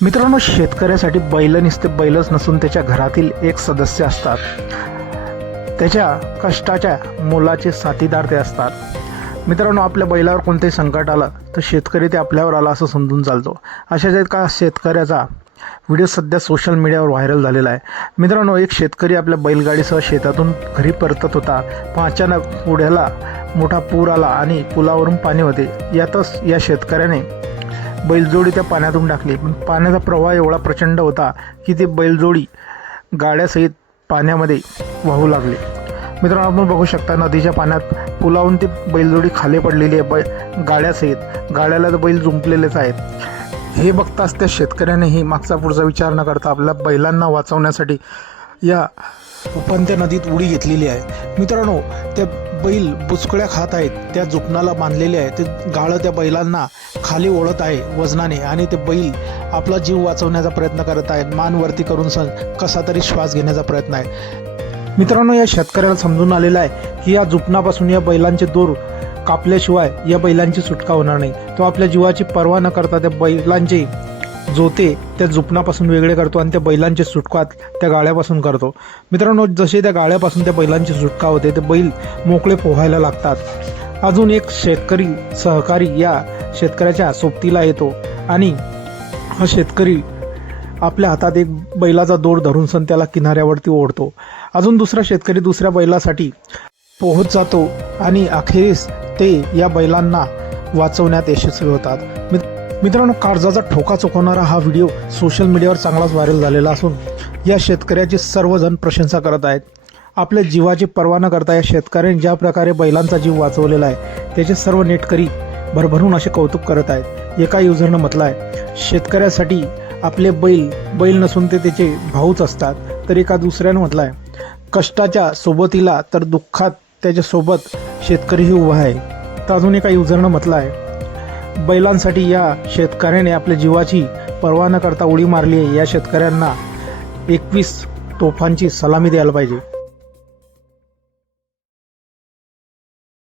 मित्रांनो, शेतकऱ्यासाठी बैल नुसते बैलच नसून त्याच्या घरातील एक सदस्य असतात. त्याच्या कष्टाच्या मोलाचे साथीदार ते असतात. मित्रांनो, आपल्या बैलावर कोणतेही संकट आलं तर शेतकरी ते आपल्यावर आला असं समजून चालतो. अशाच एका शेतकऱ्याचा व्हिडिओ सध्या सोशल मीडियावर व्हायरल झालेला आहे. मित्रांनो, एक शेतकरी आपल्या बैलगाडीसह शेतातून घरी परतत होता, पण अचानक पुढ्याला मोठा पूर आला आणि पुलावरून पाणी होते. यातच या शेतकऱ्याने बैलजोडी त्या पाण्यातून टाकली. पण पाण्याचा प्रवाह एवढा प्रचंड होता की ती बैलजोडी गाड्यासहित पाण्यामध्ये वाहू लागली. मित्रांनो, आपण बघू शकता नदीच्या पाण्यात पुलावरून ती बैलजोडी खाली पडलेली आहे गाड्यासहित. गाड्याला तर बैल जुंपलेलेच आहेत. हे बघताच त्या शेतकऱ्यानेही मागचा पुढचा विचार न करता आपल्या बैलांना वाचवण्यासाठी या उफांत्या नदीत उडी घेतलेली आहे. मित्रांनो, त्या बैल बुचकळ्या खात आहेत, त्या जुपणाला बांधलेले आहे. ते गाळं त्या बैलांना खाली ओढत आहे वजनाने आणि ते बैल आपला जीव वाचवण्याचा प्रयत्न करत आहेत. मान वरती करून कसा तरी श्वास घेण्याचा प्रयत्न आहे. मित्रांनो, या शेतकऱ्याला समजून आलेलं आहे की या जुपणापासून या बैलांचे दोर कापल्याशिवाय या बैलांची सुटका होणार नाही. तो आपल्या जीवाची पर्वा न करता त्या बैलांचे जोते त्या जुपणापासून वेगळे करतो आणि त्या बैलांची सुटका त्या गाळ्यापासून करतो. मित्रांनो, जसे त्या गाळ्यापासून त्या बैलांची सुटका होते ते बैल मोकळे पोहायला लागतात. अजून एक शेतकरी सहकारी या शेतकऱ्याच्या सोबतीला येतो आणि हा शेतकरी आपल्या हातात एक बैलाचा दोर धरून सण त्याला किनाऱ्यावरती ओढतो. अजून दुसरा शेतकरी दुसऱ्या बैलासाठी पोहोच जातो आणि अखेरीस ते या बैलांना वाचवण्यात यशस्वी होतात. मित्रांनो, काळजाचा ठोका चुकवणारा हा व्हिडिओ सोशल मीडियावर चांगलाच व्हायरल झालेला असून या शेतकऱ्याची सर्वजण प्रशंसा करत आहेत. आपल्या जीवाची पर्वा न करता या शेतकऱ्याने ज्या प्रकारे बैलांचा जीव वाचवलेला आहे त्याचे सर्व नेटकरी भरभरून असे कौतुक करत आहेत. एका युजरनं म्हटलं आहे, शेतकऱ्यासाठी आपले बैल नसून ते त्याचे भाऊच असतात. तर एका दुसऱ्यानं म्हटलं आहे, कष्टाच्या सोबतीला तर दुःखात त्याच्यासोबत शेतकरीही उभा आहे. तर अजून एका युजरनं म्हटलं आहे, बैलांसाठी या शेतकऱ्याने आपल्या जीवाची पर्वा न करता उडी मारली आहे. या शेतकऱ्यांना 21 तोफांची सलामी द्यायला पाहिजे.